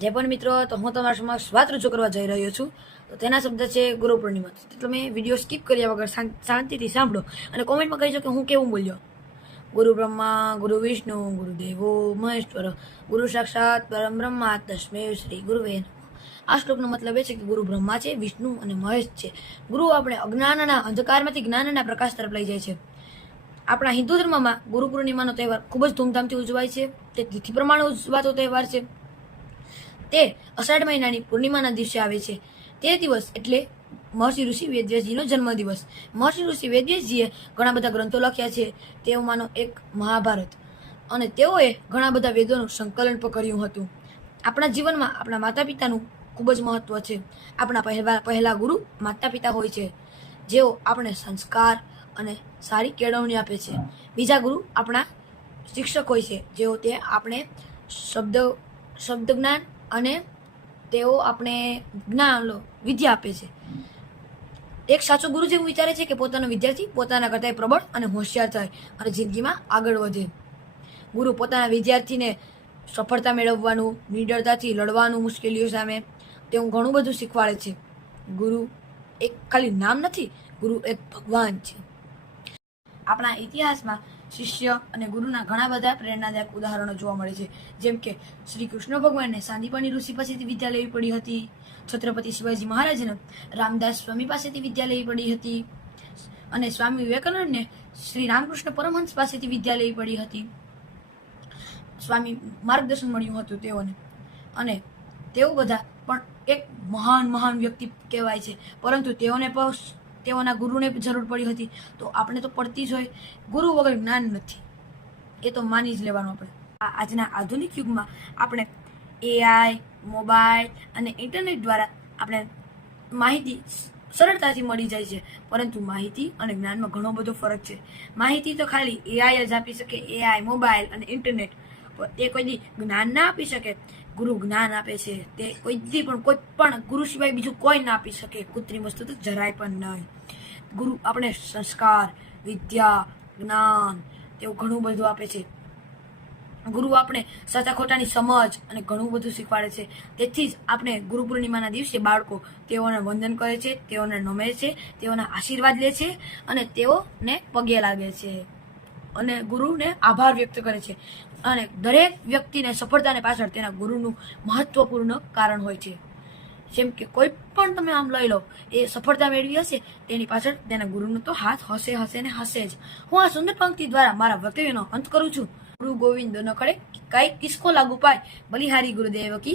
જે પણ મિત્રો, તો હું તમારા સમક્ષ વાત રજૂ કરવા જઈ રહ્યો છું. તો તેના શબ્દ છે ગુરુ પૂર્ણિમા. તો તમે વિડીયો સ્કીપ કર્યા વગર શાંતિથી સાંભળો અને કોમેન્ટમાં કહીજો કે હું કેવું બોલ્યો. ગુરુ બ્રહ્મા ગુરુ વિષ્ણુ ગુરુ દેવો મહેશ્વર ગુરુ સાક્ષાત પરમ બ્રહ્મા તસ્મે શ્રી ગુરુવે નમઃ. આ શ્લોકનો મતલબ એ છે કે ગુરુ બ્રહ્મા છે, વિષ્ણુ અને મહેશ છે. ગુરુ આપણે અજ્ઞાનના અંધકારમાંથી જ્ઞાનના પ્રકાશ તરફ લઈ જાય છે. આપણા હિન્દુ ધર્મમાં ગુરુ પૂર્ણિમાનો તહેવાર ખૂબ જ ધૂમધામથી ઉજવાય છે. તે તિથિ પ્રમાણે ઉજવાતો તહેવાર છે. તે અષાઢ મહિનાની પૂર્ણિમાના દિવસે આવે છે. તે દિવસ એટલે મહર્ષિ ઋષિ વેદવ્યાસજીનો જન્મદિવસ. મહર્ષિ ઋષિ વેદવ્યાસજીએ ઘણા બધા ગ્રંથો લખ્યા છે. તેઓમાંનો એક મહાભારત, અને તેઓએ ઘણા બધા વેદોનું સંકલન પણ કર્યું હતું. આપણા જીવનમાં આપણા માતા પિતાનું ખૂબ જ મહત્વ છે. આપણા પહેલા ગુરુ માતા પિતા હોય છે, જેઓ આપણે સંસ્કાર અને સારી કેળવણી આપે છે. બીજા ગુરુ આપણા શિક્ષક હોય છે, જેઓ તે આપણે શબ્દ જ્ઞાન અને તેઓ આપણે વિદ્યા આપે છે. એક સાચો ગુરુ જેવું વિચારે છે કે પોતાનો વિદ્યાર્થી પોતાના કરતાં પ્રબળ અને હોશિયાર થાય અને જિંદગીમાં આગળ વધે. ગુરુ પોતાના વિદ્યાર્થીને સફળતા મેળવવાનું, નિડરતાથી લડવાનું મુશ્કેલીઓ સામે, તેવું ઘણું બધું શીખવાડે છે. ગુરુ એક ખાલી નામ નથી, ગુરુ એક ભગવાન છે. આપણા ઇતિહાસમાં શિષ્ય અને ગુરુના ઘણા બધા પ્રેરણાદાયક ઉદાહરણો જોવા મળે છે. જેમ કે શ્રી કૃષ્ણ ભગવાનને સાંદીપની ઋષિ પાસેથી વિદ્યા લેવી પડી હતી. છત્રપતિ શિવાજી મહારાજને રામદાસ સ્વામી પાસેથી વિદ્યા લેવી પડી હતી. અને સ્વામી વિવેકાનંદને શ્રી રામકૃષ્ણ પરમહંસ પાસેથી વિદ્યા લેવી પડી હતી. સ્વામી માર્ગદર્શન મળ્યું હતું તેઓને. અને તેઓ બધા પણ એક મહાન વ્યક્તિ કહેવાય છે. પરંતુ તેઓના ગુરુને જરૂર પડી હતી. તો આપણે તો પડતી જ હોય. ગુરુ વગર જ્ઞાન નથી, એ તો માની જ લેવાનું. આપણે આજના આધુનિક યુગમાં આપણે એઆઈ, મોબાઈલ અને ઇન્ટરનેટ દ્વારા આપણે માહિતી સરળતાથી મળી જાય છે. પરંતુ માહિતી અને જ્ઞાનમાં ઘણો બધો ફરક છે. માહિતી તો ખાલી એઆઈ જ આપી શકે. એઆઈ, મોબાઈલ અને ઇન્ટરનેટ તે કોઈ દી જ્ઞાન ના આપી શકે. ગુરુ જ્ઞાન આપે છે. તે કોઈ પણ ગુરુ સિવાય બીજું કોઈ ના આપી શકે. કૃત્રિમ વસ્તુ તો જરાય પણ નહીં. ગુરુ આપણે સંસ્કાર, વિદ્યા, જ્ઞાન તેવું ઘણું બધું આપે છે. ગુરુ આપણે સાચા ખોટાની સમજ અને ઘણું બધું શીખવાડે છે. તેથી જ આપણે ગુરુ પૂર્ણિમાના દિવસે બાળકો તેઓને વંદન કરે છે, તેઓને નમે છે, તેઓના આશીર્વાદ લે છે અને તેઓને પગે લાગે છે અને ગુરુને આભાર વ્યક્ત કરે છે. અને દરેક વ્યક્તિને સફળતાને પાછળ તેના ગુરુનું મહત્વપૂર્ણ કારણ હોય છે. જેમ કે કોઈ પણ તમે આમ લઈ લો, એ સફળતા મેળવી હશે તેની પાછળ તેના ગુરુનો તો હાથ હશે ને હશે જ. હું આ સુંદર પંક્તિ દ્વારા મારા વક્તવ્યનો અંત કરું છું. ગુરુ ગોવિંદ ન કરે કઈ કિસકો લાગુ પાય, બલિહારી ગુરુદેવ કી